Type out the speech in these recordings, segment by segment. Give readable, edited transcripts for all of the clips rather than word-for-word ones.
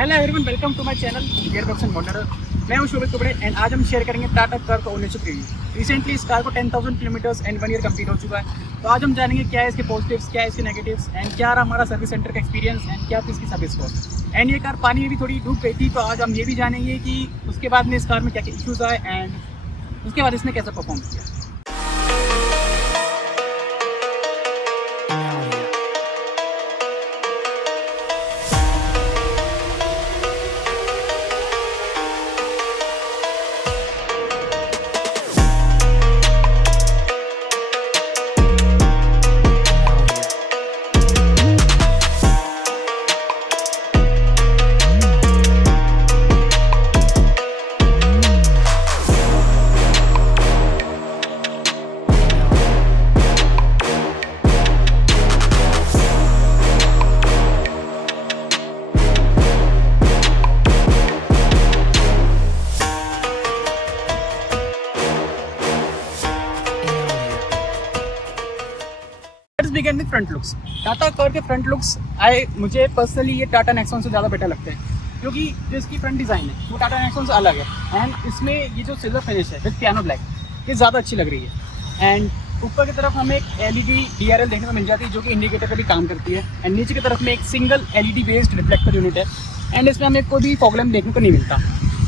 Hello everyone, welcome to my channel gearbox and motor. मैं हूं Shobhit Kubde and आज हम शेयर करेंगे टाटा कार का ओनरशिप रिव्यू। रिसेंटली इस कार को 10,000 किलोमीटर्स एंड 1 ईयर कंप्लीट हो चुका है। तो आज हम जानेंगे क्या है इसके पॉजिटिव्स, क्या है इसके नेगेटिव्स एंड क्या रहा हमारा सर्विस सेंटर का एक्सपीरियंस एंड क्या थी इसकी सर्विस कॉस्ट। एंड ये कार पानी में भी थोड़ी डूब गई थी, तो आज हम ये भी जानेंगे कि उसके बाद में इस कार में क्या क्या इशूज़ आए एंड उसके बाद इसने कैसा परफॉर्म किया। Begin with front looks. Tata car के फ्रंट लुक्स मुझे पर्सनली ये टाटा नेक्सॉन से ज़्यादा बेटर लगते हैं, क्योंकि जो इसकी फ्रंट डिज़ाइन है वो टाटा नेक्सॉन से अलग है। एंड इसमें ये जो सिल्वर फिनिश है विद पियानो ब्लैक, ये ज़्यादा अच्छी लग रही है। एंड ऊपर की तरफ हमें एक LED DRL देखने को मिल जाती है, जो कि इंडिकेटर का भी काम करती है। एंड नीचे की तरफ में एक single LED based reflector unit है। एंड इसमें हमें कोई भी फॉग लैम्प देखने को नहीं मिलता।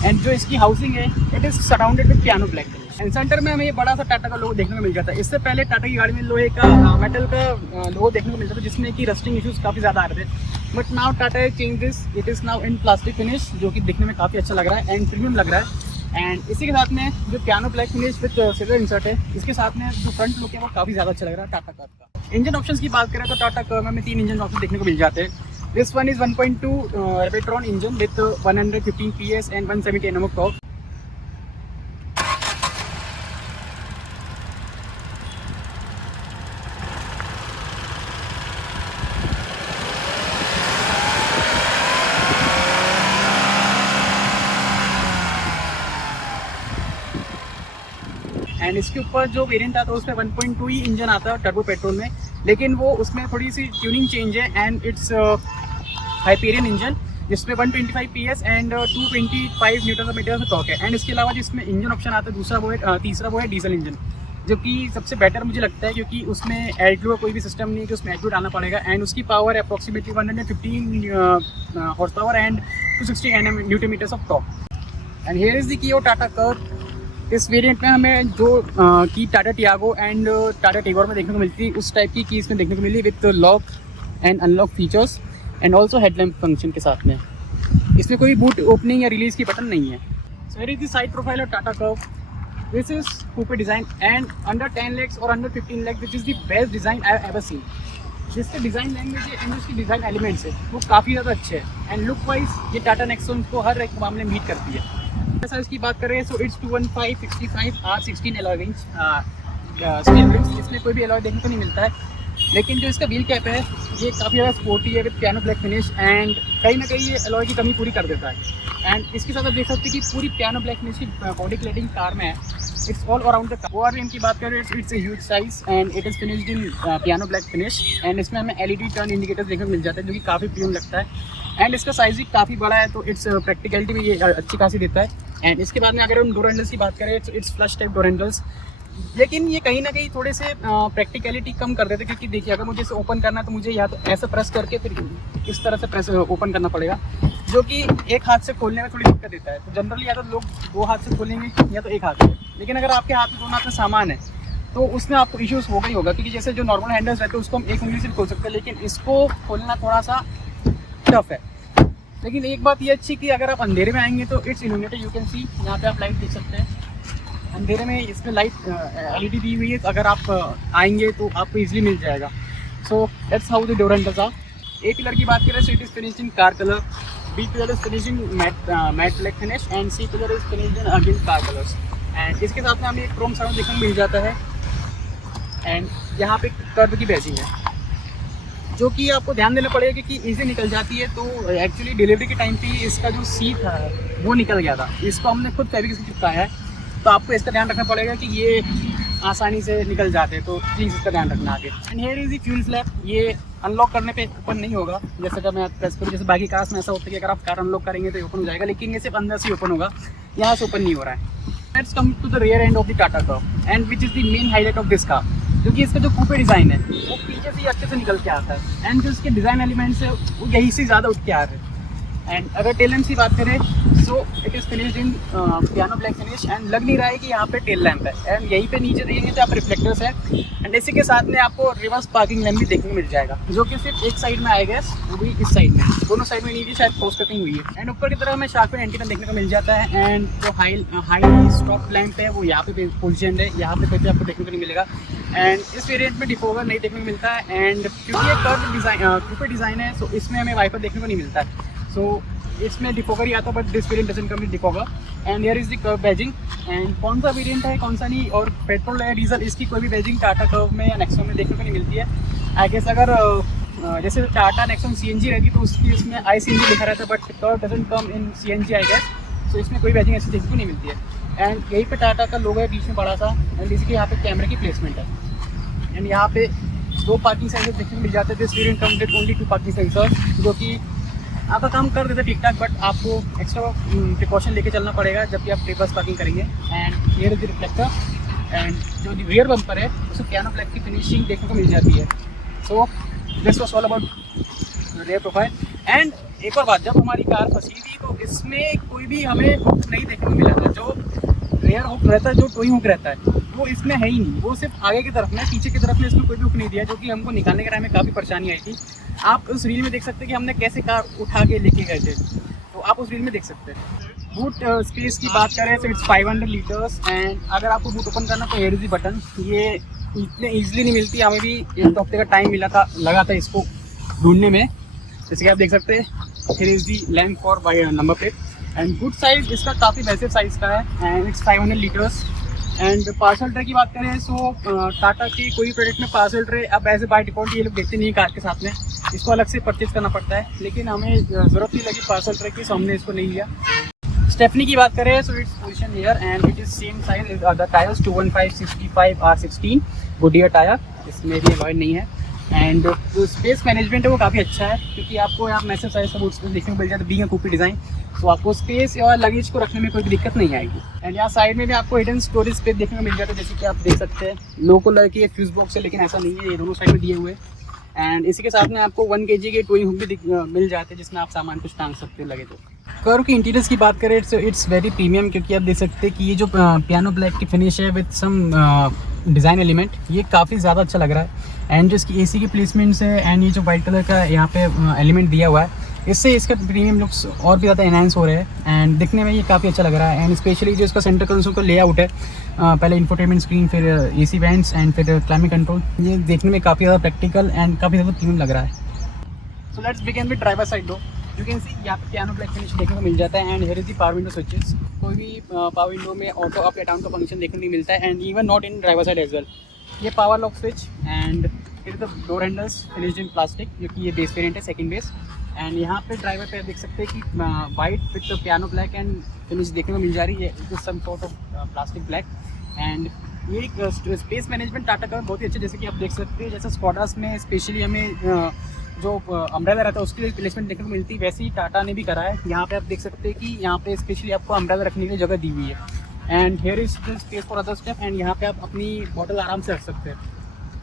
एंड जो इसकी हाउसिंग है it is surrounded with piano black. And centre में हमें ये बड़ा सा टाटा का लोगो देखने को मिल जाता है। इससे पहले टाटा की गाड़ी में लोहे का मेटल का लोगो देखने को मिलता था, जिसमें कि रस्टिंग इश्यूज काफ़ी ज़्यादा आ रहे थे। But now Tata change this, it is now in plastic finish, जो कि दिखने में काफ़ी अच्छा लग रहा है एंड प्रीमियम लग रहा है। एंड इसी के साथ में जो piano black finish with silver insert है, इसके साथ में जो फ्रंट लुक है वो काफ़ी ज़्यादा अच्छा लग रहा है टाटा कार का। इंजन ऑप्शंस की बात करें तो टाटा कार में 3 इंजन ऑप्शन देखने को मिल जाते हैं। This one is 1.2 Revotron engine with 115 PS and 170 Nm torque. And इसके ऊपर जो वेरिएंट आता है उसमें 1.2 ही इंजन आता है टर्बो पेट्रोल में, लेकिन वो उसमें थोड़ी सी ट्यूनिंग चेंज है। एंड इट्स हाइपेरियन इंजन, जिसमें 125 PS एंड 225 Nm का टॉर्क है। एंड इसके अलावा जिसमें इंजन ऑप्शन आता है तीसरा वो है डीजल इंजन, जो कि सबसे बेटर मुझे लगता है, क्योंकि उसमें एयरक्लू का कोई भी सिस्टम नहीं है कि उसमें एयरक्लू डालना पड़ेगा। एंड उसकी power approximately 115 horse power and 260 Nm of torque. And here is the key of Tata car. इस वेरिएंट में हमें जो की टाटा टियागो एंड टाटा टिगोर में देखने को मिलती है, उस टाइप की इसमें देखने को मिली with lock and unlock features and also headlamp function के साथ में। इसमें कोई बूट ओपनिंग या रिलीज की बटन नहीं है। So here is the side profile of Tata Curvv. This is coupe design and under 10 lakhs और under 15 lakhs this is the best design I have ever seen. जिसके डिज़ाइन लैंग्वेज एंड उसकी design elements है वो काफ़ी ज़्यादा अच्छे हैं। And look wise ये टाटा नेक्सॉन को हर एक मामले में मीट करती है। साइज की बात करें so it's 215/65 R16 alloy wrench steel RIMS. इसमें कोई भी एलॉय देखने को नहीं मिलता है, लेकिन जो इसका व्हील कैप है ये काफ़ी ज़्यादा स्पोर्टी है with piano black finish. And कहीं ना कहीं ये एलॉय की कमी पूरी कर देता है। एंड इसके साथ आप देख सकते हैं कि पूरी पियानो ब्लैक फिनिश की बॉडी क्लेडिंग कार में है। It's all around the car. ORVM की बात करें it's a huge size and it is finished in piano black finish. And इसमें हमें LED टर्न इंडिकेटर्स देखने को मिल जाता है, जो कि काफ़ी प्रीमियम लगता है। एंड इसका साइज भी काफ़ी बड़ा है, तो इट्स प्रैक्टिकलिटी भी ये अच्छी खासी देता है। एंड इसके बाद में अगर हम डोर हैंडल्स की बात करें it's flush type door handles, लेकिन ये कहीं ना कहीं थोड़े से प्रैक्टिकलिटी कम कर देते, क्योंकि देखिए अगर मुझे इसे ओपन करना है तो मुझे या तो ऐसे प्रेस करके फिर इस तरह से प्रेस ओपन करना पड़ेगा, जो कि एक हाथ से खोलने में थोड़ी दिक्कत देता है। तो जनरली या तो लोग 2 हाथ से खोलेंगे या तो 1 हाथ से, लेकिन अगर आपके हाथ में दोनों हाथ में सामान है तो उसमें आपको इश्यूज़ होगा ही होगा, क्योंकि जैसे जो नॉर्मल हैंडल्स रहते हैं उसको हम एक उंगली से खोल सकते हैं, लेकिन इसको खोलना थोड़ा सा टफ है। लेकिन एक बात ये अच्छी कि अगर आप अंधेरे में आएंगे तो it's illuminated, you can see यहाँ पे आप लाइट देख सकते हैं। अंधेरे में इसमें लाइट LED दी हुई है, तो अगर आप आएंगे तो आपको इजीली मिल जाएगा। So that's how the door handles are. A pillar की बात करें so it is finished in car colour, B pillar is finished in matte black finish and C pillar is finished in again car colours. And इसके साथ में हमें एक Chrome sound देखने को मिल जाता है। एंड यहाँ पे कर्व की बैजिंग है, जो कि आपको ध्यान देना पड़ेगा क्योंकि इजी निकल जाती है। तो एक्चुअली डिलीवरी के टाइम पे इसका जो सीट था वो निकल गया था, इसको हमने खुद फैब्रिक से चिपकाया है। तो आपको इसका ध्यान रखना पड़ेगा कि ये आसानी से निकल जाते हैं, तो प्लीज़ इसका ध्यान रखना आगे। And here is the fuel flap, ये अनलॉक करने पे ओपन नहीं होगा, जैसे जब मैं प्रेस करूँ, जैसे बाकी कार्स में ऐसा होता है कि अगर आप कार अनलॉक करेंगे तो ओपन हो जाएगा, लेकिन ये सिर्फ अंदर से ओपन होगा, यहाँ से ओपन नहीं हो रहा है। Let's come to the rear end of the Tata Curvv and which is the main highlight of this car, क्योंकि इसका जो कूपे डिज़ाइन है वो पीछे से ही अच्छे से निकल के आता है एंड जो इसके डिज़ाइन एलिमेंट्स है वो यही से ज़्यादा उठ के आ रहे हैं। एंड अगर टेल लैम्प की बात करें so it is finished in piano black finish and लग नहीं रहा है कि यहाँ पे टेल लैम्प है। एंड यहीं पे नीचे देखेंगे तो आप रिफ्लेक्टर्स है एंड इसी के साथ में आपको रिवर्स पार्किंग लैम्प भी देखने को मिल जाएगा, जो कि सिर्फ एक साइड में आएगा, वो भी इस साइड में, दोनों साइड में नहीं थी, शायद पोस्ट कटिंग हुई है। एंड ऊपर की तरफ हमें शार्क फिन एंटीना देखने को मिल जाता है एंड जो हाई स्टॉप लैम्प है वो यहाँ पे पोजिशन है, यहाँ पे कभी आपको देखने को नहीं मिलेगा। एंड इस वेरिएंट में डिफोगर नहीं देखने को मिलता है एंड क्योंकि ये कर्व डिज़ाइन कूपे डिज़ाइन है सो इसमें हमें वाइपर देखने को नहीं मिलता है, सो इसमें डिफोगर ही आता है, but this variant doesn't come with defogger. And here is the curve badging and कौन सा वेरिएंट है कौन सा नहीं, और पेट्रोल या डीजल, इसकी कोई भी बैजिंग टाटा कर्व में या नेक्सॉन में देखने को नहीं मिलती है। आई गेस अगर जैसे टाटा नेक्सॉन सीएनजी रहती तो उसकी इसमें ICNG लिखा रहता है, but Curvv doesn't come in CNG I guess, so इसमें कोई बैजिंग ऐसी देखने को नहीं मिलती है। एंड यहीं पे टाटा का लोगो है बीच में बड़ा सा एंड इसके यहाँ पे कैमरे की प्लेसमेंट है एंड यहाँ पे 2 पार्किंग सेंसर देखने को मिल जाते हैं। This variant come with only 2 parking sensor, जो कि आपका काम कर देते ठीक ठाक, बट आपको एक्स्ट्रा प्रिकॉशन लेके चलना पड़ेगा जब भी आप रिवर्स पार्किंग करेंगे। And here is the reflector and जो रियर बम्पर है उसमें पियानो ब्लैक की फिनिशिंग देखने को मिल जाती है। So this was all about rear profile. And एक और बात, जब हमारी कार फंसी थी तो इसमें कोई भी हमें हुक नहीं देखने को मिला था, जो रेयर हुक रहता है, जो टोइंग हुक रहता है वो इसमें है ही नहीं, वो सिर्फ आगे की तरफ में, पीछे की तरफ में इसमें कोई भी हुक नहीं दिया, जो कि हमको निकालने के टाइम में काफ़ी परेशानी आई थी। आप उस रील में देख सकते हैं कि हमने कैसे कार उठा के लेके गए थे, तो आप उस रील में देख सकते हैं। बूट स्पेस की बात करें तो इट्स 500 लीटर्स एंड अगर आपको बूट ओपन करना तो हियर इज द बटन, ये इतने ईजिली नहीं मिलती, हमें भी 1 हफ्ते का टाइम लगा था इसको ढूंढने में। जैसे कि आप देख सकते हैं here is the lamp for by number plate and boot size इसका काफ़ी मैसिव साइज़ का है and it's 500 litres. And parcel tray की बात करें सो टाटा के कोई भी प्रोडक्ट में पार्सल ट्रे अब ऐसे बाय डिफॉल्ट ये लोग देखते नहीं कार के साथ में, इसको अलग से परचेज करना पड़ता है, लेकिन हमें ज़रूरत नहीं लगी पार्सल ट्रे की, सो हमने इसको नहीं लिया। स्टेफनी की बात करें so its position here and it is same size the tyres 215/65 R16 Goodyear tyre, इसमें भी वॉइड नहीं है। एंड जो स्पेस मैनेजमेंट है वो काफ़ी अच्छा है, क्योंकि आपको यहाँ मैसिव साइज का बूट स्पेस देखने को मिल जाता है, बीइंग अ कूपे डिज़ाइन, तो आपको स्पेस और लगेज को रखने में कोई भी दिक्कत नहीं आएगी। एंड यहाँ साइड में भी आपको हिडन स्टोरेज स्पेस देखने को मिल जाता है, जैसे कि आप देख सकते हैं लो कलर की फ्यूज बॉक्स है, लेकिन ऐसा नहीं है, ये दोनों साइड में दिए हुए हैं। एंड इसी के साथ में आपको 1 kg के टोइंग हुक भी मिल जाते हैं, जिसमें आप सामान कुछ टांग सकते हो लगे तो। कर्व के इंटीरियर्स की बात करें इट्स वेरी प्रीमियम, क्योंकि आप देख सकते हैं कि ये जो पियानो ब्लैक की फिनिश है विद सम डिज़ाइन एलिमेंट, ये काफ़ी ज़्यादा अच्छा लग रहा है। एंड जो इसकी AC की प्लेसमेंट्स है एंड ये जो वाइट कलर का यहाँ पे एलिमेंट दिया हुआ है, इससे इसका प्रीमियम लुक्स और भी ज़्यादा एनहांस हो रहे हैं एंड दिखने में ये काफ़ी अच्छा लग रहा है। एंड स्पेशली जो इसका सेंटर कंसोल का लेआउट है, पहले इंफोटेनमेंट स्क्रीन, फिर AC वेंट्स एंड फिर क्लाइमेट कंट्रोल, ये देखने में काफ़ी ज़्यादा प्रैक्टिकल एंड काफ़ी ज़्यादा प्रीमियम लग रहा है। So let's begin with driver side door. You can see यहाँ पे पियानो ब्लैक फिनिश देखने को मिल जाता है and here is the power window switches. कोई भी पावर विंडो में ऑटो अप या डाउन का फंक्शन देखने को नहीं मिलता है and even not in driver side as well. ये power lock switch and it the door handles finished in plastic, क्योंकि ये बेस वेरिएंट है, सेकंड बेस। एंड यहाँ पे ड्राइवर पे देख सकते हैं कि white with piano black and finish देखने को मिल जा रही है, it is some sort of plastic black. And ये स्पेस मैनेजमेंट टाटा का बहुत ही अच्छा, जैसे कि आप देख सकते हैं, जैसे स्कॉडास में स्पेशली हमें जो अम्ब्रेला रहता है उसके लिए प्लेसमेंट देखने को मिलती है, वैसे ही टाटा ने भी करा है। यहाँ पे आप देख सकते हैं कि यहाँ पे स्पेशली आपको अम्ब्रेला रखने के लिए जगह दी हुई है and here is the space for other step and यहाँ पे आप अपनी बॉटल आराम से रख सकते हैं,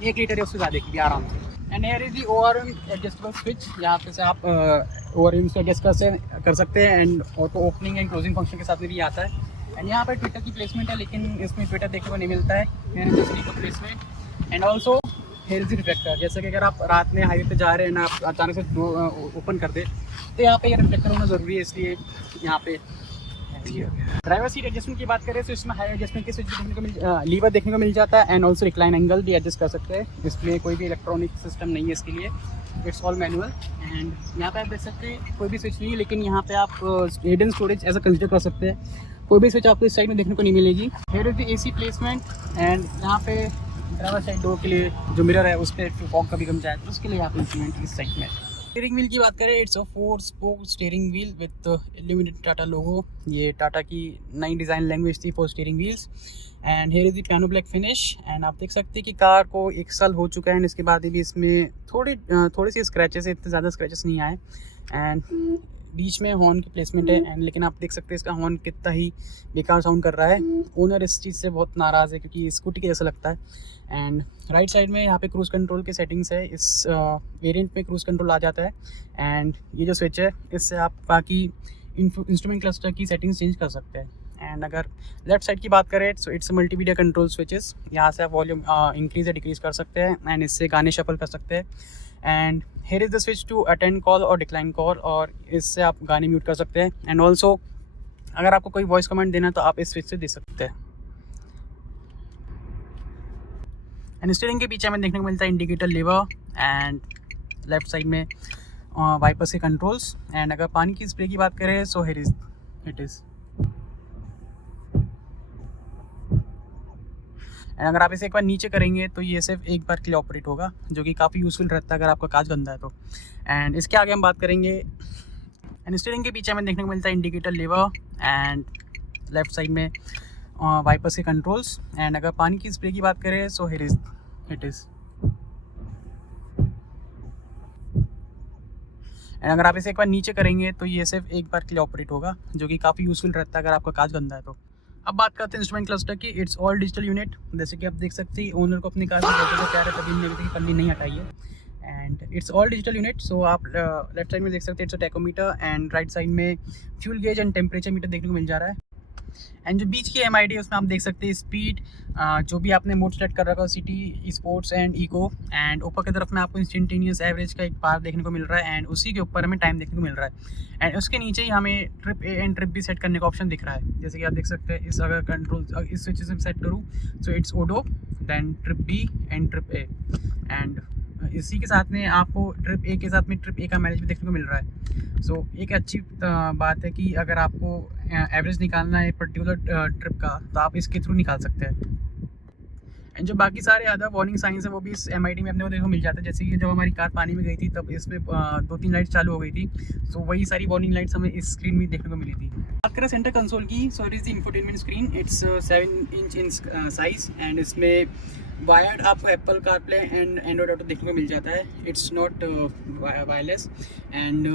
1 लीटर या उससे ज़्यादा की भी आराम से। And here is the ORM adjustable switch, यहाँ पे से आप ORM से एडजस्ट कर सकते हैं and auto opening and closing function के साथ में भी आता है। एंड यहाँ पर ट्विटर की प्लेसमेंट है, लेकिन इसमें ट्विटर देखने को नहीं मिलता है। Here is the speaker placement and also here is the reflector, जैसे कि अगर आप रात में हाईवे पे जा रहे हैं ना, आप अचानक से ओपन कर दे तो यहाँ पे ये रिफ्लेक्टर होना ज़रूरी है, इसलिए यहाँ पे। ड्राइवर सीट एडजस्टमेंट की बात करें तो इसमें हाई एडजस्टमेंट के स्विच देखने को लीवर देखने को मिल जाता है एंड ऑल्सो रिक्लाइन एंगल भी एडजस्ट कर सकते हैं। इसमें कोई भी इलेक्ट्रॉनिक सिस्टम नहीं है इसके लिए, इट्स ऑल मैनुअल। एंड यहाँ पे आप देख सकते हैं कोई भी स्विच नहीं है, लेकिन यहाँ पे आप हिडन स्टोरेज ऐसा कंसिडर कर सकते हैं, कोई भी स्विच आपको इस साइड में देखने को नहीं मिलेगी। Here is the AC placement and यहाँ पे ड्राइवर साइड डोर के लिए जो मिरर है उस पर फॉग कभी कम जाए तो उसके लिए यहाँ पे इंस्ट्रूमेंट इस साइड में। स्टीयरिंग व्हील की बात करें, it's a 4 spoke steering wheel with illuminated Tata logo. ये टाटा की नई डिज़ाइन लैंग्वेज थी for steering wheels. And here is the piano black finish. And आप देख सकते हैं कि कार को 1 साल हो चुका है एंड इसके बाद भी इसमें थोड़ी सी स्क्रैचेस है, इतने ज़्यादा स्क्रैचेस नहीं आए। एंड बीच में हॉर्न की प्लेसमेंट है एंड लेकिन आप देख सकते हैं इसका हॉर्न कितना ही बेकार साउंड कर रहा है। ओनर इस चीज़ से बहुत नाराज़ है क्योंकि स्कूटी के जैसा लगता है। एंड राइट साइड में यहाँ पे क्रूज़ कंट्रोल की सेटिंग्स है। इस वेरिएंट में क्रूज़ कंट्रोल आ जाता है एंड ये जो स्विच है इससे आप बाकी इंस्ट्रूमेंट क्लस्टर की सेटिंग्स चेंज कर सकते हैं। एंड अगर लेफ्ट साइड की बात करें so it's multimedia control switches. यहाँ से आप वॉल्यूम इंक्रीज या डिक्रीज़ कर सकते हैं एंड इससे गाने शफल कर सकते हैं। And here is the switch to attend call और डिक्लाइन कॉल, और इससे आप गाने म्यूट कर सकते हैं। एंड ऑल्सो अगर आपको कोई वॉइस कमांड देना है तो आप इस स्विच से दे सकते हैं। एंड स्टीयरिंग के पीछे हमें देखने को मिलता है indicator lever and left side में वाइपर्स के कंट्रोल्स। एंड अगर पानी की स्प्रे की बात करें so here it is is. And अगर आप इसे एक बार नीचे करेंगे तो ये सिर्फ एक बार के लिए ऑपरेट होगा, जो कि काफ़ी यूज़फुल रहता है अगर आपका कांच गंदा है तो। एंड इसके आगे हम बात करेंगे। एंड स्टीयरिंग के पीछे हमें देखने को मिलता है indicator lever and left side में वाइपर्स के कंट्रोल्स। एंड अगर पानी की स्प्रे की बात करें so here it is is. And अगर आप इसे एक बार नीचे करेंगे तो ये सिर्फ एक बार के लिए ऑपरेट होगा, जो कि काफ़ी यूज़फुल रहता है अगर आपका कांच गंदा है तो। अब बात करते हैं इंस्ट्रूमेंट क्लस्टर की। It's all digital unit. जैसे कि आप देख सकते हैं ओनर को अपनी कार में बहुत प्यार है, तभी इन्होंने अभी तक पन्नी नहीं हटाई है। And it's all digital unit. So आप लेफ्ट साइड में देख सकते हैं it's a tachometer and right side में fuel gauge and temperature meter देखने को मिल जा रहा है। एंड जो बीच की MID है उसमें आप देख सकते हैं स्पीड, जो भी आपने मोड सेलेक्ट कर रखा है city, sports and eco. And ऊपर की तरफ में आपको इंस्टेंटेनियस एवरेज का एक बार देखने को मिल रहा है एंड उसी के ऊपर हमें टाइम देखने को मिल रहा है। एंड उसके नीचे ही हमें trip A and trip B set करने का ऑप्शन दिख रहा है। जैसे कि आप देख सकते हैं इस अगर कंट्रोल इस स्विच से सेट करूँ so it's odo, then trip B and trip A। And इसी के साथ में आपको ट्रिप A के साथ में ट्रिप A का मैनेज भी देखने को मिल रहा है। सो एक अच्छी बात है कि अगर आपको एवरेज निकालना है पर्टिकुलर ट्रिप का तो आप इसके थ्रू निकाल सकते हैं। एंड जो बाकी सारे अदर वार्निंग साइंस है वो भी इस MID में अपने को देखने को मिल जाता है। जैसे कि जब हमारी कार पानी में गई थी तब इसमें 2-3 लाइट्स चालू हो गई थी। सो वही सारी वार्निंग लाइट्स हमें इस स्क्रीन में देखने को मिली थी। बात करें सेंटर कंसोल की सो it is the infotainment screen. It's 7 inch in size and इसमें वायर्ड आपको Apple CarPlay and Android auto देखने को मिल जाता है। It's not wireless. एंड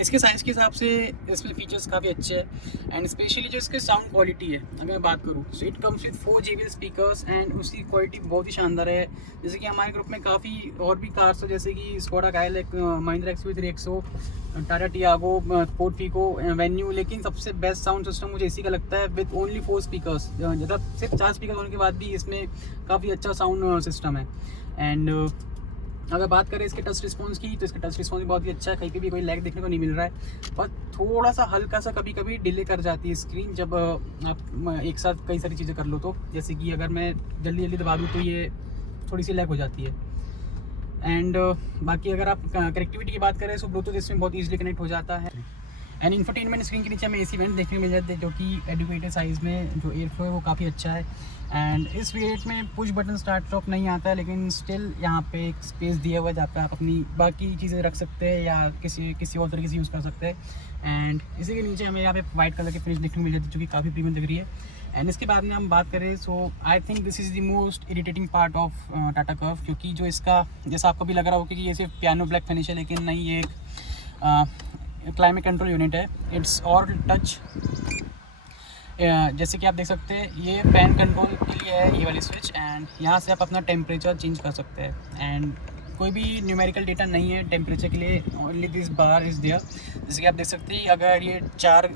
इसके साइज़ के हिसाब से इसमें फीचर्स काफ़ी अच्छे हैं। एंड स्पेशली जो इसके साउंड क्वालिटी है अगर मैं बात करूँ so it comes with 4 JBL speakers and उसकी क्वालिटी बहुत ही शानदार है। जैसे कि हमारे ग्रुप में काफ़ी और भी कार्स हो जैसे कि Skoda Kylaq, Mahindra XUV300, Tata Tiago, Ford Figo, Venue, लेकिन सबसे बेस्ट साउंड सिस्टम मुझे इसी का लगता है विद ओनली 4 स्पीकर्स। मतलब सिर्फ 4 स्पीकर होने के बाद भी इसमें काफ़ी अच्छा साउंड सिस्टम है। एंड अगर बात करें इसके टच रिस्पॉन्स की तो इसका टच रिस्पॉन्स बहुत ही अच्छा है, कहीं पे भी कोई लैग देखने को नहीं मिल रहा है। पर थोड़ा सा हल्का सा कभी कभी डिले कर जाती है स्क्रीन जब आप एक साथ कई सारी चीज़ें कर लो तो। जैसे कि अगर मैं जल्दी जल्दी दबा दूँ तो ये थोड़ी सी लैग हो जाती है। एंड बाकी अगर आप कनेक्टिविटी की बात करें तो ब्लूटूथ इसमें बहुत ईजिली कनेक्ट हो जाता है। एंड इंफोटेनमेंट स्क्रीन के नीचे हमें AC वेंट देखने को मिल जाते हैं जो कि एडुकेटेड साइज़ में जो एयर फ्लो है वो काफ़ी अच्छा है। एंड इस वेरिएंट में पुश बटन स्टार्ट स्टॉप नहीं आता है, लेकिन स्टिल यहाँ पे एक स्पेस दिया हुआ है जहाँ पे आप अपनी बाकी चीज़ें रख सकते हैं या किसी और तरीके से यूज़ कर सकते हैं। एंड इसी के नीचे हमें यहाँ पे वाइट कलर की फिनिश देखने को मिल जाती है जो कि काफ़ी प्रीमियम दिख रही है। एंड इसके बाद में हम बात करें so I think this is the most irritating part of Tata Curvv, क्योंकि जो इसका जैसा आपको भी लग रहा होगा कि ये सिर्फ पियानो ब्लैक फिनिश है, लेकिन नहीं, ये एक क्लाइमेट कंट्रोल यूनिट है। It's all touch. जैसे कि आप देख सकते हैं ये फैन कंट्रोल के लिए है ये वाली स्विच। एंड यहाँ से आप अपना टेम्परेचर चेंज कर सकते हैं। एंड कोई भी न्यूमेरिकल डेटा नहीं है टेम्परेचर के लिए, only this bar is there. जैसे कि आप देख सकते हैं अगर ये 4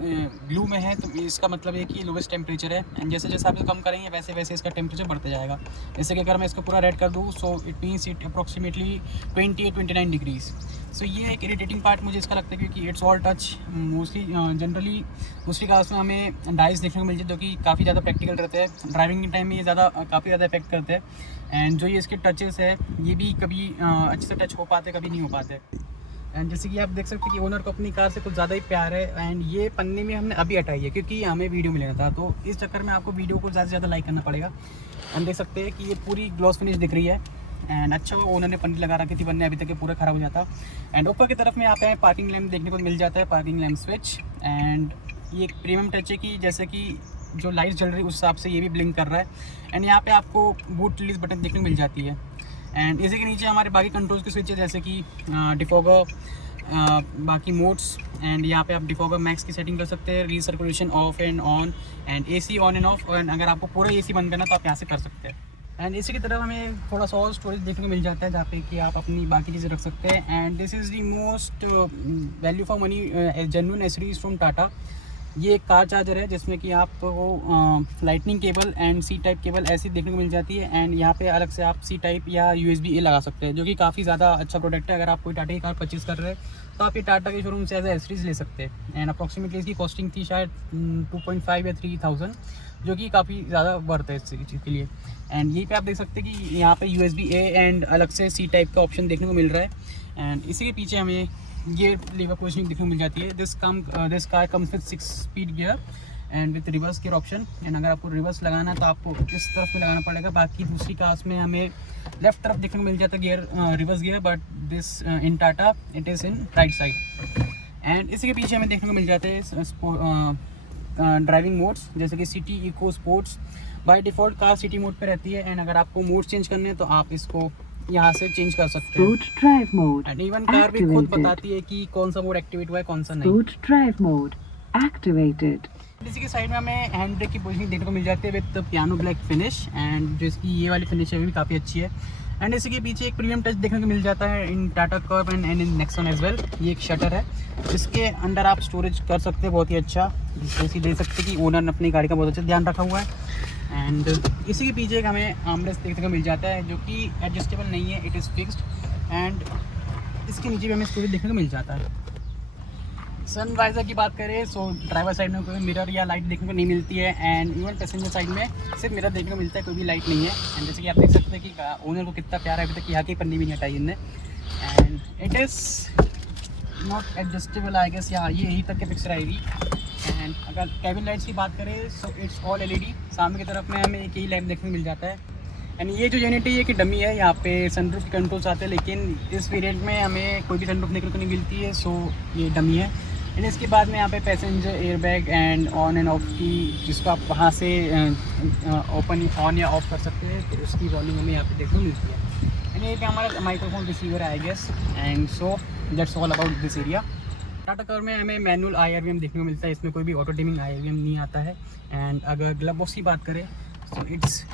ब्लू में है तो इसका मतलब है कि लोवेस्ट टेम्परेचर है। एंड जैसे जैसे आप कम करेंगे वैसे वैसे इसका टेम्परेचर बढ़ता जाएगा। जैसे कि अगर मैं इसको पूरा रेड कर दूँ so it means it approximately 28-29 degrees. So ये एक इरिटेटिंग पार्ट मुझे इसका लगता है, क्योंकि it's all touch. Mostly generally दूसरी कार्स में हमें डाइस देखने को मिल जाए जो कि काफ़ी ज़्यादा प्रैक्टिकल रहते हैं। ड्राइविंग के टाइम में ये काफ़ी ज़्यादा इफेक्ट करते हैं। एंड जो ये इसके टचेस है ये भी कभी अच्छे से टच हो पाते, कभी नहीं हो पाते। एंड जैसे कि आप देख सकते हैं कि ओनर को अपनी कार से कुछ ज़्यादा ही प्यार है। एंड ये पन्ने में हमने अभी हटाई है क्योंकि हमें वीडियो में लेना था, तो इस चक्कर में आपको वीडियो को ज़्यादा से ज़्यादा लाइक करना पड़ेगा। हम देख सकते हैं कि ये पूरी ग्लॉस फिनिश दिख रही है। एंड अच्छा ओनर ने पन्नी लगा रखी थी, वरना अभी तक ये पूरा ख़राब हो जाता। एंड ऊपर की तरफ में यहाँ पे पार्किंग लैम्प देखने को मिल जाता है, पार्किंग लैम्प स्विच। एंड ये एक प्रीमियम टच है कि जैसे कि जो लाइट जल रही है उस हिसाब से ये भी ब्लिंक कर रहा है। एंड यहाँ पे आपको बूट रिलीज बटन देखने को मिल जाती है। एंड इसी के नीचे हमारे बाकी कंट्रोल्स के स्विच है, जैसे कि डिफॉगर, बाकी मोड्स। एंड यहाँ पे आप डिफॉगर मैक्स की सेटिंग कर सकते हैं, recirculation of and on, and AC on end of. और अगर आपको पूरा एसी बंद करना तो आप यहाँ से कर सकते हैं। एंड इसी की तरफ हमें थोड़ा सा और स्टोरेज देखने को मिल जाता है, जहाँ पे कि आप अपनी बाकी चीज़ें रख सकते हैं। And this is the most value for money genuine accessories from Tata. ये एक कार चार्जर है जिसमें कि आपको lightning cable and C type cable ऐसी देखने को मिल जाती है। एंड यहाँ पे अलग से आप सी टाइप या USB-A लगा सकते हैं, जो कि काफ़ी ज़्यादा अच्छा प्रोडक्ट है। अगर आप कोई टाटा की कार परचेज कर रहे हैं तो आप ये टाटा के शोरूम से एज एसेसरीज ले सकते हैं। एंड अप्रॉक्सीमेटली इसकी कॉस्टिंग थी शायद 2.5 या 3,000, जो कि काफ़ी ज़्यादा वर्थ है इस चीज़ के लिए। एंड यहीं पे आप देख सकते हैं कि यहाँ पे USB-A एंड अलग से सी टाइप का ऑप्शन देखने को मिल रहा है। एंड इसी के पीछे हमें ये लीवर पोजिशनिंग देखने को मिल जाती है। This car comes with 6 speed gear and with reverse gear option. And अगर आपको रिवर्स लगाना है तो आपको इस तरफ में लगाना पड़ेगा। बाकी दूसरी कार्स में हमें लेफ्ट तरफ देखने को मिल जाता है gear, reverse gear, but this in Tata it is in right side. And इसी के पीछे हमें देखने को मिल जाते हैं ड्राइविंग मोड्स, जैसे कि city, eco, sports. By default car city mode पे रहती है। एंड अगर आपको मोड चेंज करने हैं तो आप इसको यहाँ से चेंज कर सकते हैं। Drive mode and even car भी खुद बताती है कि कौन सा मोड एक्टिवेट हुआ है, कौन सा नहीं। Drive mode activated. इसी के साइड में हमें हैंड ब्रेक की पोजीशनिंग देखने को मिल जाती है with piano black finish. And जिसकी ये वाली फिनिश है वो भी काफ़ी अच्छी है। एंड इसी के पीछे एक प्रीमियम टच देखने को मिल जाता है in Tata Curvv and in Nexon as well. ये एक शटर है जिसके अंदर आप स्टोरेज कर सकते हैं, बहुत ही अच्छा, जिससे दे सकते हैं कि ओनर ने अपनी गाड़ी का बहुत अच्छा ध्यान रखा हुआ है। एंड इसी के पीछे एक हमें आर्मरेस्ट देखने को मिल जाता है, जो कि एडजस्टेबल नहीं है, इट इज़ फिक्स्ड। एंड इसके नीचे भी हमें स्टोरेज देखने को मिल जाता है। सनवाइज़र की बात करें सो ड्राइवर साइड में कोई मिरर या लाइट देखने को नहीं मिलती है। एंड इवन पैसेंजर साइड में सिर्फ मिरर देखने को मिलता है, कोई भी लाइट नहीं है। एंड जैसे कि आप देख सकते हैं कि ओनर को कितना प्यारा है, अभी तक यहाँ की पन्नी भी नहीं हटाई इनने। And it is not adjustable I guess, या ये यहीं तक के पिक्चर आएगी। एंड अगर कैबिन लाइट्स की बात करें सो इट्स ऑल LED। सामने की तरफ में हमें एक ही लैम्प देखने को मिल जाता है। एंड ये जो यूनिट है ये कि डमी है, यहाँ पे सनरूफ के कंट्रोल्स आते हैं, लेकिन इस वेरिएंट में हमें कोई भी सनरूफ देखने को नहीं मिलती है, सो ये डमी है। एंड इसके बाद में यहाँ पे passenger airbag and on end of की, जिसको आप वहाँ से ओपन ऑन या ऑफ कर सकते हैं, तो उसकी वॉल्यूम हमें यहाँ पे देखने को मिलती है। एंड ये हमारा माइक्रोफोन रिसीवर है I guess. And so that's all about this area. Tata car में हमें मैनुअल IRVM देखने को मिलता है, इसमें कोई भी ऑटो डिमिंग IRVM नहीं आता है। एंड अगर ग्लव बॉक्स की बात करें तो इट्स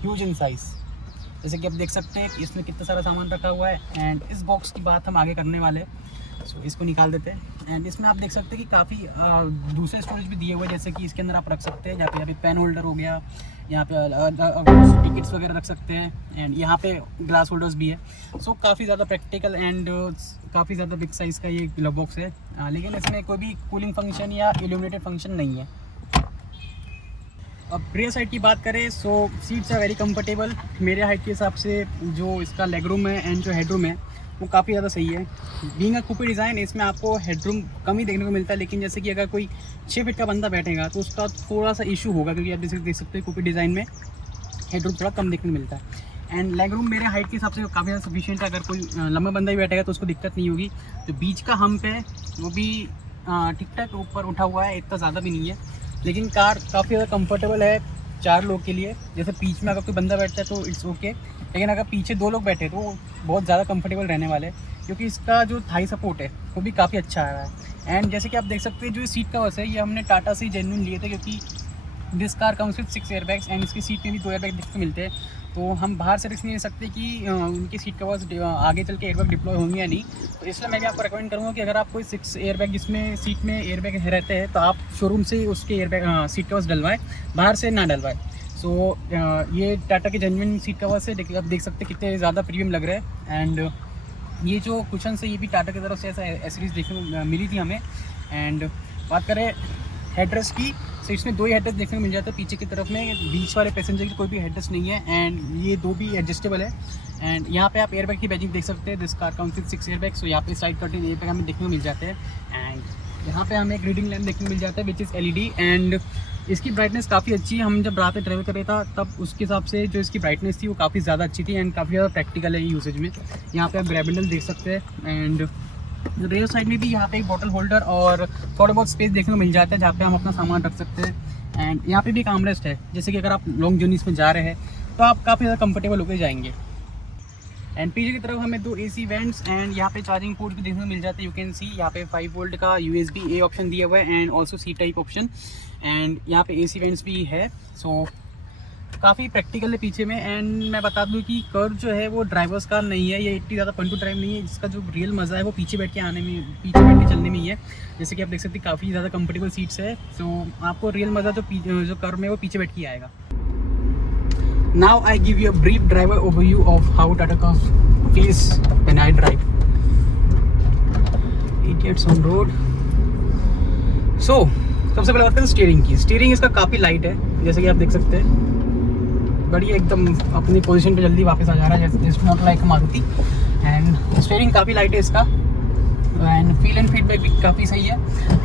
ह्यूज इन साइज़, जैसे कि आप देख सकते हैं कि इसमें कितना सारा सामान रखा हुआ है। एंड इस बॉक्स की बात हम आगे करने वाले हैं, सो इसको निकाल देते हैं। एंड इसमें आप देख सकते हैं कि काफ़ी दूसरे स्टोरेज भी दिए हुए हैं, जैसे कि इसके अंदर आप रख सकते हैं, यहाँ पे पेन होल्डर हो गया, यहाँ पे टिकट्स वगैरह रख सकते हैं। एंड यहाँ पे ग्लास होल्डर्स भी है। सो काफ़ी ज़्यादा प्रैक्टिकल एंड काफ़ी ज़्यादा बिग साइज़ का ये ग्लव बॉक्स है। लेकिन इसमें कोई भी कूलिंग फंक्शन या इल्यूमिनेटेड फंक्शन नहीं है। अब रियर साइड की बात करें सो सीट्स आर वेरी कंफर्टेबल। मेरे हाइट के हिसाब से जो इसका लेग रूम है एंड जो हेडरूम है वो काफ़ी ज़्यादा सही है। बीइंग अ कूपे डिज़ाइन इसमें आपको हेडरूम कम ही देखने को मिलता है, लेकिन जैसे कि अगर कोई 6 फीट का बंदा बैठेगा तो उसका थोड़ा सा इशू होगा, क्योंकि आप जैसे देख सकते हैं कूपे डिज़ाइन में हेडरूम थोड़ा कम देखने को मिलता है। एंड लेग रूम मेरे हाइट के हिसाब से काफ़ी ज़्यादा सफिशिएंट है। अगर कोई लंबा बंदा ही बैठेगा तो उसको दिक्कत नहीं होगी। जो बीच का हम्प है वो भी ठीक ठाक ऊपर उठा हुआ है, इतना ज़्यादा भी नहीं है। लेकिन कार काफ़ी ज़्यादा कंफर्टेबल है 4 लोग के लिए। जैसे बीच में अगर कोई बंदा बैठता है तो इट्स ओके, लेकिन अगर पीछे 2 लोग बैठे तो वो बहुत ज़्यादा कंफर्टेबल रहने वाले हैं, क्योंकि इसका जो थाई सपोर्ट है वो भी काफ़ी अच्छा आ रहा है। एंड जैसे कि आप देख सकते हैं जो सीट कवर्स है ये हमने टाटा से जेन्युइन लिए थे, क्योंकि this car comes with 6 airbags and इसकी सीट में भी 2 एयरबैग देखने को मिलते हैं। तो हम बाहर से रिस्क नहीं ले सकते कि उनकी सीट कवर्स आगे चल के एयरबैग डिप्लॉय होंगे या नहीं। तो इसलिए मैं भी आपको रिकमेंड करूँगा कि अगर आप कोई 6 एयरबैग जिसमें सीट में एयरबैग रहते हैं तो आप शोरूम से उसके एयरबैग सीट कवर्स डलवाएँ, बाहर से ना डलवाएँ। सो ये टाटा के जेन्युइन सीट कवर्स है, आप देख सकते हैं कितने ज़्यादा प्रीमियम लग रहे हैं। एंड ये जो कुशन है ये भी टाटा की तरफ से ऐसा एसेसरीज देखने को मिली थी हमें। एंड बात करें हेडरेस्ट की तो इसमें 2 ही हेडरेस्ट देखने को मिल जाता है पीछे की तरफ में। बीच वाले पैसेंजर की कोई भी हेडरेस्ट नहीं है एंड ये 2 भी एडजस्टेबल है। एंड यहाँ पे आप एयरबैग की बैजिंग देख सकते हैं, this car comes with 6 airbag. So यहाँ पे साइड कर्टेन एयरबैग हमें देखने को मिल जाते हैं। एंड यहाँ पे हमें एक रीडिंग लैम्प देखने को मिल जाता है विच इज़ LED। एंड इसकी ब्राइटनेस काफ़ी अच्छी है। हम जब रात में ट्रैवल कर रहे था तब उसके हिसाब से जो इसकी ब्राइटनेस थी वो काफ़ी ज़्यादा अच्छी थी एंड काफ़ी ज़्यादा प्रैक्टिकल है यूसेज में। यहाँ पे आप ग्रैब हैंडल देख सकते हैं एंड रेयर साइड में भी यहाँ पे एक बॉटल होल्डर और थोड़ा बहुत स्पेस देखने को मिल जाता है जहाँ पे हम अपना सामान रख सकते हैं। एंड यहाँ पे भी एक आर्मरेस्ट है, जैसे कि अगर आप लॉन्ग जर्नीस में जा रहे हैं तो आप काफ़ी ज़्यादा कंफर्टेबल होकर जाएंगे। एंड पीछे की तरफ हमें 2 AC वेंट्स एंड यहाँ पे चार्जिंग पोर्ट भी देखने को मिल जाते हैं। यू कैन सी यहाँ पे 5 वोल्ट का USB A ऑप्शन दिया हुआ है and also C type option and यहाँ पे AC वेंट्स भी है। सो काफ़ी प्रैक्टिकल है पीछे में। एंड मैं बता दूँ कि कर्व जो है वो ड्राइवर्स कार नहीं है, ये इतनी ज़्यादा फन टू ड्राइव नहीं है। इसका जो रियल मज़ा है वो पीछे बैठ के आने में, पीछे बैठ के चलने में ही है। जैसे कि आप देख सकते हैं काफ़ी ज़्यादा कंफर्टेबल सीट्स है। सो आपको रियल मज़ा जो कर्व में वो पीछे बैठ के आएगा। Now I give you a brief driver overview of how Tata Curve feels when I drive. Idiots on road. So सबसे पहले बात करें स्टीयरिंग की। स्टीयरिंग इसका काफ़ी लाइट है, जैसे कि आप देख सकते हैं। बढ़िया एकदम अपनी पोजीशन पे जल्दी वापस आ जा रहा है, जैसे not like Maruti. And steering काफ़ी लाइट है इसका एंड फील एंड फीडबैक भी काफ़ी सही है।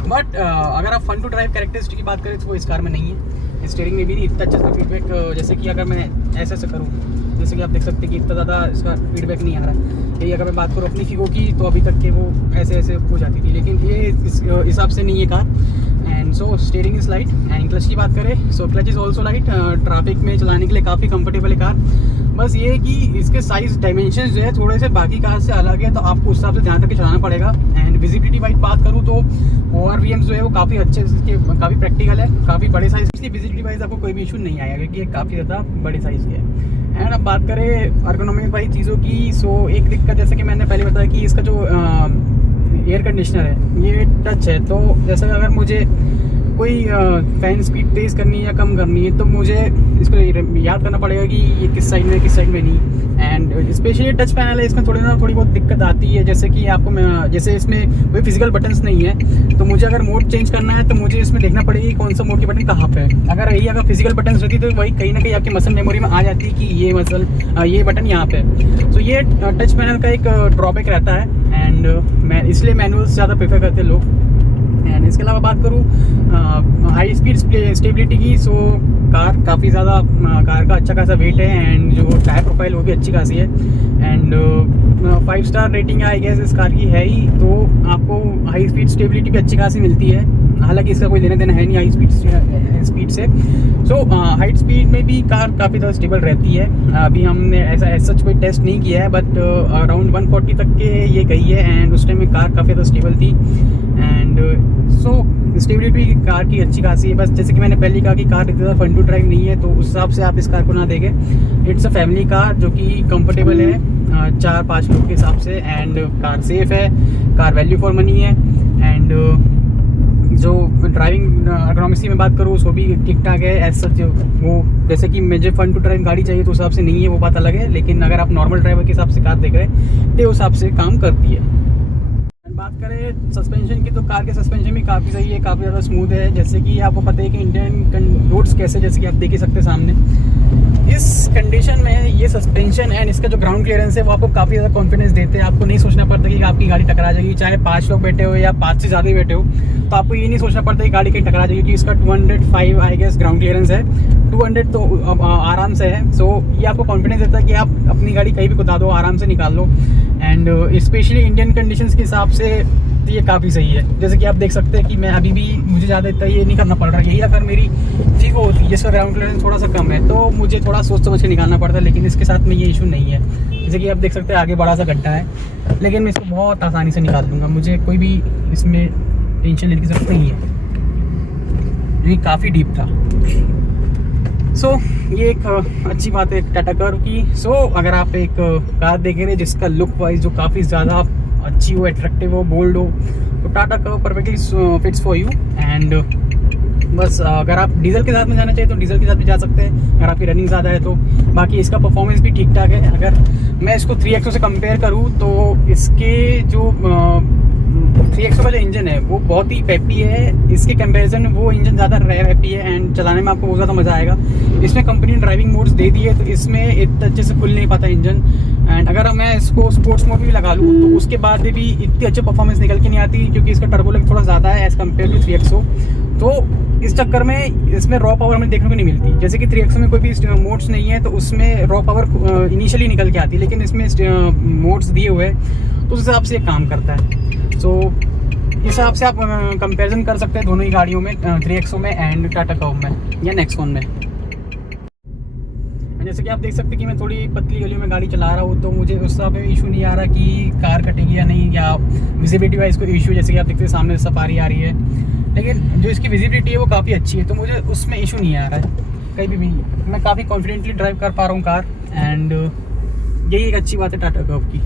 बट अगर आप फन टू ड्राइव कैरेक्टरिस्टिक की बात करें तो वो इस कार में नहीं है। स्टीयरिंग में भी नहीं इतना अच्छा सा फीडबैक, जैसे कि अगर मैं ऐसे करूँ, जैसे कि आप देख सकते हैं कि इतना ज़्यादा इसका फीडबैक नहीं आ रहा है। यही अगर मैं बात करूँ अपनी फिगो की तो अभी तक के वो ऐसे हो जाती थी, लेकिन ये इस हिसाब से नहीं है car. And so steering is light and clutch की बात करें so clutch is also light. Traffic में चलाने के लिए काफ़ी कंफर्टेबल है कार। बस ये है कि इसके साइज़ डायमेंशन जो है थोड़े से बाकी कार से अलग है, तो आपको उस हिसाब से ध्यान रख के चलाना पड़ेगा। एंड विजिबिलिटी वाइज बात करूँ तो ORVM जो है वो काफ़ी अच्छे, काफ़ी प्रैक्टिकल है, काफ़ी बड़े साइज़, इसलिए विजिबिलिटी वाइज आपको कोई भी इशू नहीं आएगा क्योंकि ये काफ़ी ज़्यादा बड़े साइज़ के है। एंड अब बात करें अर्गोनॉमिक वाइज चीज़ों की, सो एक दिक्कत जैसे कि मैंने पहले बताया कि इसका जो एयर कंडीशनर है ये टच है, तो जैसे अगर मुझे कोई फैन स्पीड तेज़ करनी है या कम करनी है तो मुझे इसको याद करना पड़ेगा कि ये किस साइड में किस साइड में नहीं। एंड स्पेशली टच पैनल है, इसमें थोड़ी बहुत दिक्कत आती है, जैसे कि आपको जैसे इसमें कोई फिजिकल बटन्स नहीं है तो मुझे अगर मोड चेंज करना है तो मुझे इसमें देखना पड़ेगा कि कौन सा मोड की बटन कहाँ पे है। अगर फिजिकल बटन्स रहती तो वही कहीं ना कहीं आपकी मसल मेमोरी में आ जाती है कि ये बटन यहाँ पे है। तो ये टच पैनल का एक ड्रॉबैक रहता है एंड मैं इसलिए मैनुअल्स ज़्यादा प्रेफर करते हैं लोग। एंड इसके अलावा बात करूँ हाई स्पीड स्टेबिलिटी की, सो कार काफ़ी ज़्यादा, कार का अच्छा खासा वेट है एंड जो टायर प्रोफाइल वो भी अच्छी खासी है। And 5 star rating I guess इस कार की है ही, तो आपको हाई स्पीड स्टेबिलिटी भी अच्छी खासी मिलती है। हालांकि इसका कोई लेना देना है नहीं हाई स्पीड से। सो हाई स्पीड में भी कार काफ़ी ज़्यादा स्टेबल रहती है। अभी हमने ऐसा सच कोई टेस्ट नहीं किया है, बट अराउंड 140 तक के ये गई है एंड उस टाइम में कार काफ़ी ज़्यादा स्टेबल थी। एंड सो स्टेबिलिटी कार की अच्छी खासी है। बस जैसे कि मैंने पहले कहा कि कार इतना ज़्यादा फन टू ड्राइव नहीं है, तो उस हिसाब से आप इस कार को ना देखें। इट्स अ फैमिली कार जो कि कंफर्टेबल है 4-5 लोग के हिसाब से एंड कार सेफ है, कार वैल्यू फॉर मनी है। एंड जो ड्राइविंग एर्गोनॉमिक्स में बात करूँ उसको भी ठीक ठाक है एज सच। वो जैसे कि मुझे फन टू ड्राइव गाड़ी चाहिए तो उस हिसाब से नहीं है, वो बात अलग है, लेकिन अगर आप नॉर्मल ड्राइवर के हिसाब से कार देख रहे हैं तो उस हिसाब से काम करती है। बात करें सस्पेंशन की तो कार के सस्पेंशन भी काफ़ी सही है, काफ़ी ज़्यादा स्मूथ है। जैसे कि आपको पता है कि इंडियन रोड्स कैसे, जैसे कि आप देख ही सकते हैं सामने, इस कंडीशन में ये सस्पेंशन एंड इसका जो ग्राउंड क्लियरेंस है वो आपको काफ़ी ज़्यादा कॉन्फिडेंस देते हैं। आपको नहीं सोचना पड़ता कि आपकी गाड़ी टकरा जाएगी, चाहे 5 लोग बैठे हो या 5 से ज़्यादा ही बैठे हो, तो आपको ये नहीं सोचना पड़ता कि गाड़ी कहीं टकरा जाएगी, क्योंकि इसका 205 आई गेस ग्राउंड क्लियरेंस है, 200 तो आराम से है। सो ये आपको कॉन्फिडेंस देता है कि आप अपनी गाड़ी कहीं भी कुदा दो, आराम से निकाल लो। एंड स्पेशली इंडियन कंडीशंस के हिसाब से ये काफ़ी सही है। जैसे कि आप देख सकते हैं कि मैं अभी भी, मुझे ज़्यादा इतना ये नहीं करना पड़ रहा। यही अगर मेरी फिगो होती जिसका ग्राउंड क्लियरेंस थोड़ा सा कम है तो मुझे थोड़ा सोच समझ के निकालना पड़ता है, लेकिन इसके साथ में ये इशू नहीं है। जैसे कि आप देख सकते हैं आगे बड़ा सा गड्ढा है, लेकिन मैं इसको बहुत आसानी से निकाल दूँगा, मुझे कोई भी इसमें टेंशन लेने की ज़रूरत नहीं है। ये काफ़ी डीप था। सो ये एक अच्छी बात है टाटा कर्व की। सो अगर आप एक कार देख रहे हैं जिसका लुक वाइज जो काफ़ी ज़्यादा अच्छी हो, अट्रैक्टिव हो, बोल्ड हो, तो Tata curve perfectly fits for you. And बस अगर आप डीजल के साथ में जाना चाहिए तो डीजल के साथ भी जा सकते हैं, अगर आपकी रनिंग ज़्यादा है तो। बाकी इसका परफॉर्मेंस भी ठीक ठाक है। अगर मैं इसको 3XO से कंपेयर करूँ तो इसके जो 3XO का जो इंजन है वो बहुत ही पेपी है, इसके कंपैरिजन वो इंजन ज़्यादा हैप्पी है एंड चलाने में आपको बहुत ज़्यादा मज़ा आएगा। इसमें कंपनी ने ड्राइविंग मोड्स दे दी है तो इसमें इतना अच्छे से खुल नहीं पाता इंजन। एंड अगर मैं इसको स्पोर्ट्स मोड भी लगा लूँ तो उसके बाद भी इतनी अच्छी परफॉर्मेंस निकल के नहीं आती, क्योंकि इसका टर्बो लेग थोड़ा ज़्यादा है एज़ कम्पेयर टू 3XO। तो इस चक्कर में इसमें रॉ पावर हमें देखने को नहीं मिलती। जैसे कि 3XO में कोई भी मोड्स नहीं है तो उसमें रॉ पावर इनिशियली निकल के आती है, लेकिन इसमें मोड्स दिए हुए हैं तो उस हिसाब से काम करता है। सो इस हिसाब से आप कंपैरिजन कर सकते हैं दोनों ही गाड़ियों में, 3XO में एंड टाटा कर्व में या नेक्सॉन में। जैसे कि आप देख सकते हैं कि मैं थोड़ी पतली गलियों में गाड़ी चला रहा हूँ, तो मुझे उस हिसाब में इशू नहीं आ रहा कि कार कटेगी या नहीं, या विजिबिलिटी वाइज कोई इशू, जैसे कि आप देखते हैं सामने सफारी आ रही है, लेकिन जो इसकी विजिबिलिटी है वो काफ़ी अच्छी है, तो मुझे उसमें इशू नहीं आ रहा है कहीं भी। मैं काफ़ी कॉन्फिडेंटली ड्राइव कर पा रहा हूँ कार, एंड यही एक अच्छी बात है टाटा कर्व की।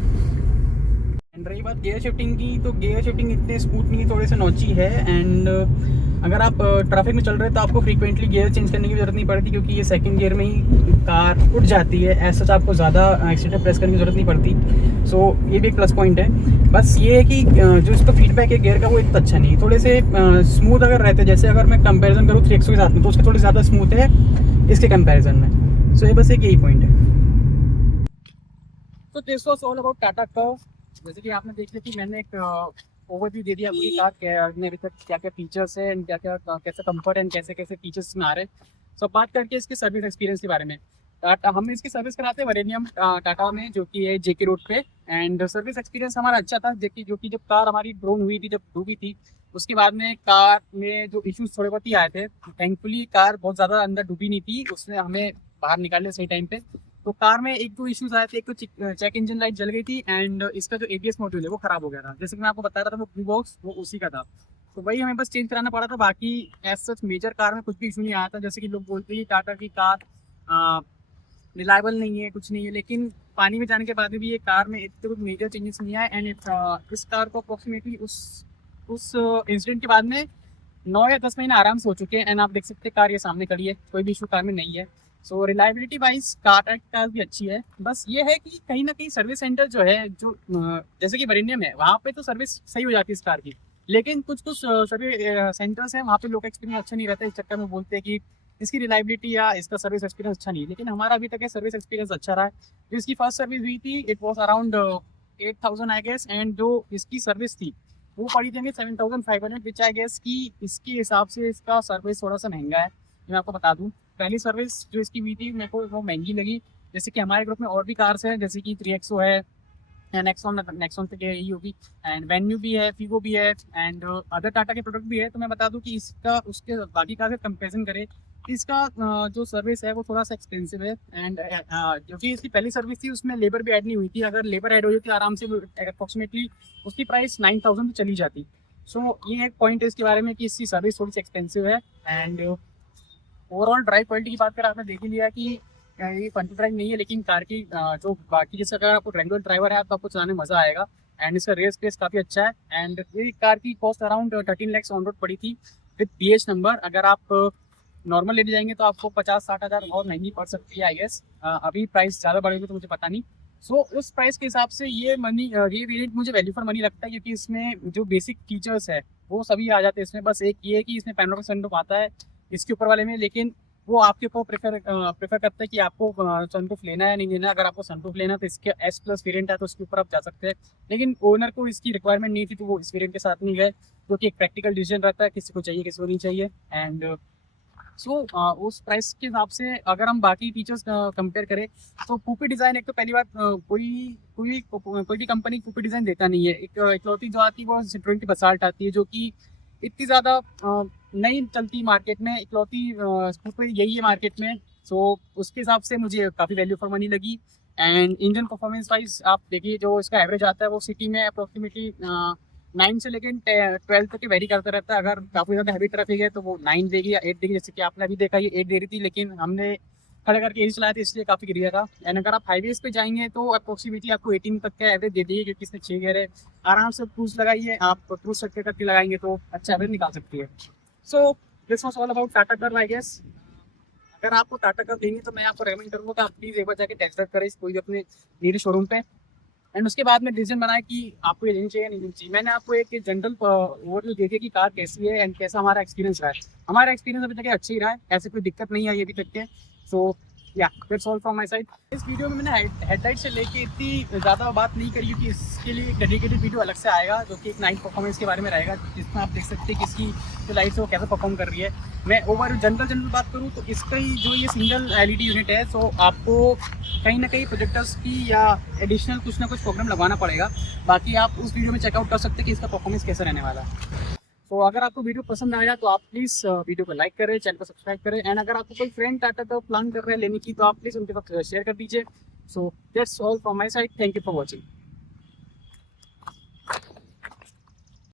एंड रही बात गियर शिफ्टिंग की, तो गियर शिफ्टिंग इतने स्मूथ नहीं, थोड़े से नॉची है। एंड अगर आप ट्रैफिक में चल रहे हैं तो आपको फ्रीक्वेंटली गियर चेंज करने की जरूरत नहीं पड़ती, क्योंकि ये सेकंड गियर में ही कार उठ जाती है। ऐसा आपको ज़्यादा एक्सीलेटर प्रेस करने की जरूरत नहीं पड़ती। सो ये भी एक प्लस पॉइंट है। बस ये है कि जो इसका फीडबैक है गियर का वो इतना अच्छा नहीं, थोड़े से स्मूथ अगर रहते, जैसे अगर मैं कंपेरिजन करूँ 3XO के साथ में, तो उसके थोड़े ज़्यादा स्मूथ है इसके कंपेरिजन में। सो ये बस एक यही पॉइंट है। तो this was all about Tata curve. जैसे कि आपने देख लिया कि मैंने एक ओवरव्यू दे दिया पूरी कार में अभी तक क्या क्या फीचर्स है एंड क्या क्या कैसा कंफर्ट एंड कैसे कैसे फीचर्स इसमें आ रहे हैं। सो बात करके इसके सर्विस एक्सपीरियंस के बारे में, टाटा हम इसकी सर्विस कराते हैं वरेनियम टाटा में, जो कि है जेके रोड पे। एंड सर्विस एक्सपीरियंस हमारा अच्छा था, जो कि जब कार हमारी ड्रोन हुई थी, जब डूबी थी, उसके बाद में कार में जो इश्यूज थोड़े बहुत ही आए थे। थैंकफुली कार बहुत ज़्यादा अंदर डूबी नहीं थी, उसने हमें बाहर निकाले सही टाइम पे। तो कार में एक दो इश्यूज आए थे, एक तो चेक इंजन लाइट जल गई थी, एंड इसका जो ABS मॉड्यूल है वो खराब हो गया था। जैसे कि मैं आपको बता रहा था वो ब्लू बॉक्स वो उसी का था, तो वही हमें बस चेंज कराना पड़ा था। बाकी एज सच मेजर कार में कुछ भी इशू नहीं आया था। जैसे कि लोग बोलते हैं टाटा की कार रिलायबल नहीं है, कुछ नहीं है, लेकिन पानी में जाने के बाद भी ये कार में इतने कुछ मेजर चेंजेस नहीं आए। एंड इस कार को अप्रोक्सीमेटली उस इंसिडेंट के बाद में 9 या 10 महीने आराम से हो चुके हैं। एंड आप देख सकते हैं कार ये सामने खड़ी है, कोई भी इशू कार में नहीं है। सो रिलायबिलिटी वाइज कार भी अच्छी है। बस ये है कि कहीं ना कहीं सर्विस सेंटर जो है, जो जैसे कि वरेनियम है, वहाँ पे तो सर्विस सही हो जाती है इस कार की, लेकिन कुछ सर्विस सेंटर्स हैं वहाँ पे लोग का एक्सपीरियंस अच्छा नहीं रहता है। इस चक्कर में बोलते हैं कि इसकी रिलायबिलिटी या इसका सर्विस एक्सपीरियंस अच्छा नहीं है, लेकिन हमारा अभी तक है सर्विस एक्सपीरियंस अच्छा रहा है। जो इसकी फर्स्ट सर्विस हुई थी it was around 8,000 I guess, and जो इसकी सर्विस थी वो पड़ी थी हमें 7,500, विच आई गेस कि इसके हिसाब से इसका सर्विस थोड़ा सा महंगा है। मैं आपको बता दूं, पहली सर्विस जो इसकी हुई थी मेरे को वो महंगी लगी। जैसे कि हमारे ग्रुप में और भी कार्स हैं, जैसे कि 3XO है, नेक्सॉन तक यही होगी, एंड वेन्यू भी है, फीगो भी है, एंड अदर टाटा के प्रोडक्ट भी है। तो मैं बता दूं कि इसका उसके बाकी कार से कंपेरिजन करें, इसका जो सर्विस है वो थोड़ा सा एक्सपेंसिव है। एंड क्योंकि इसकी पहली सर्विस थी उसमें लेबर भी ऐड नहीं हुई थी, अगर लेबर ऐड हो जाती आराम से अप्रोक्सीमेटली उसकी प्राइस 9,000 चली जाती। सो ये एक पॉइंट है इसके बारे में कि इसकी सर्विस थोड़ी सी एक्सपेंसिव है। एंड ओवरऑल ड्राइव क्वालिटी की बात करें, आपने देख ही लिया कि ये फंटी ड्राइव नहीं है, लेकिन कार की जो बाकी जैसे अगर आपको रेगुलर ड्राइवर है तो आपको चलाने में मज़ा आएगा। एंड इसका रेस पेस काफ़ी अच्छा है। एंड ये कार की cost around 13 lakh on road पड़ी थी विद BH नंबर। अगर आप नॉर्मल लेने जाएंगे तो आपको 50-60 हज़ार और महंगी पड़ सकती है आई गेस। अभी प्राइस ज़्यादा बढ़ेगी तो मुझे पता नहीं। सो उस प्राइस के हिसाब से ये वेरिएंट मुझे वैल्यू फॉर मनी लगता है, क्योंकि इसमें जो बेसिक फीचर्स है वो सभी आ जाते हैं इसमें। बस एक ये है कि इसमें पैनोरामिक सनरूफ आता है इसके ऊपर वाले में, लेकिन वो आपके ऊपर प्रेफर करता है कि आपको सनरूफ लेना है या नहीं लेना। अगर आपको सनरूफ लेना तो इसके S+ वेरिएंट है तो उसके ऊपर आप जा सकते हैं, लेकिन ओनर को इसकी रिक्वायरमेंट नहीं थी तो वो इस वेरिएंट के साथ नहीं गए, जो कि एक प्रैक्टिकल डिसीजन रहता है, किसी को चाहिए किसी को नहीं चाहिए। एंड सो उस प्राइस के हिसाब से अगर हम बाकी फीचर्स कंपेयर करें तो कूपी डिज़ाइन, एक तो पहली बात कोई भी कंपनी कूपी डिज़ाइन देता नहीं है। एक इकलौती जो आती है वो 20 बसाल्ट आती है, जो कि इतनी ज़्यादा नहीं चलती मार्केट में, इकलौती कूपी यही है मार्केट में। सो उसके हिसाब से मुझे काफ़ी वैल्यू फॉर मनी लगी। एंड इंजन परफॉर्मेंस वाइज आप देखिए जो इसका एवरेज आता है वो सिटी में अप्रोक्सीमेटली 9 से लेकर 12 तक वेरी करता रहता है। अगर काफ़ी ज़्यादा हैवी ट्रैफिक है तो वो 9 देगी या 8 देगी, जैसे कि आपने अभी देखा ये 8 दे रही थी, लेकिन हमने खड़ा करके यही चलाया था इसलिए काफ़ी गिर गया था। एंड अगर आप हाईवेज पे जाएंगे तो अप्रोक्सीमेटली आपको 18 तक का एवरेज दे देगी, क्योंकि इसमें 6 गियर है। आराम से क्रूज लगाइए, आप क्रूज करके लगाएंगे तो अच्छा एवरेज निकाल सकती है। So this was all about Tata Curvv I guess. अगर आपको टाटा कर्व देंगे तो मैं आपको रेकमेंड करूँगा कि आप प्लीज़ एक बार जाके टेस्ट ड्राइव करें कोई भी अपने नियर शोरूम पे, एंड उसके बाद में डिसीजन बनाए कि आपको ये लेनी चाहिए नहीं लेनी चाहिए। मैंने आपको एक जनरल ओवरव्यू दे दिया कि कार कैसी है एंड कैसा हमारा एक्सपीरियंस रहा है। हमारा एक्सपीरियंस अभी तक अच्छा ही रहा है, ऐसे कोई दिक्कत नहीं आई अभी तक के। सो या that's all from my side. इस वीडियो में मैंने हेडलाइट से लेके इतनी ज़्यादा बात नहीं करी क्योंकि इसके लिए एक डेडिकेटेड वीडियो अलग से आएगा जो कि एक नाइट परफॉर्मेंस के बारे में रहेगा, जिसमें आप देख सकते हैं कि इसकी जो लाइट्स है वो कैसे परफॉर्म कर रही है। मैं ओवर जनरल बात करूँ तो इसका ही जो ये सिंगल LED यूनिट है, सो आपको कहीं ना कहीं प्रोजेक्टर्स की या एडिशनल कुछ ना कुछ प्रोग्राम लगवाना पड़ेगा। बाकी आप उस वीडियो में चेकआउट कर सकते हैं कि इसका परफॉर्मेंस कैसा रहने वाला है। तो अगर आपको वीडियो पसंद आया तो आप प्लीज़ वीडियो को लाइक करें, चैनल को सब्सक्राइब करें, एंड अगर आपको कोई फ्रेंड टाटा का प्लान कर रहे हैं लेने की तो आप प्लीज़ उनके साथ शेयर कर दीजिए। सो that's all from my side, thank you for watching.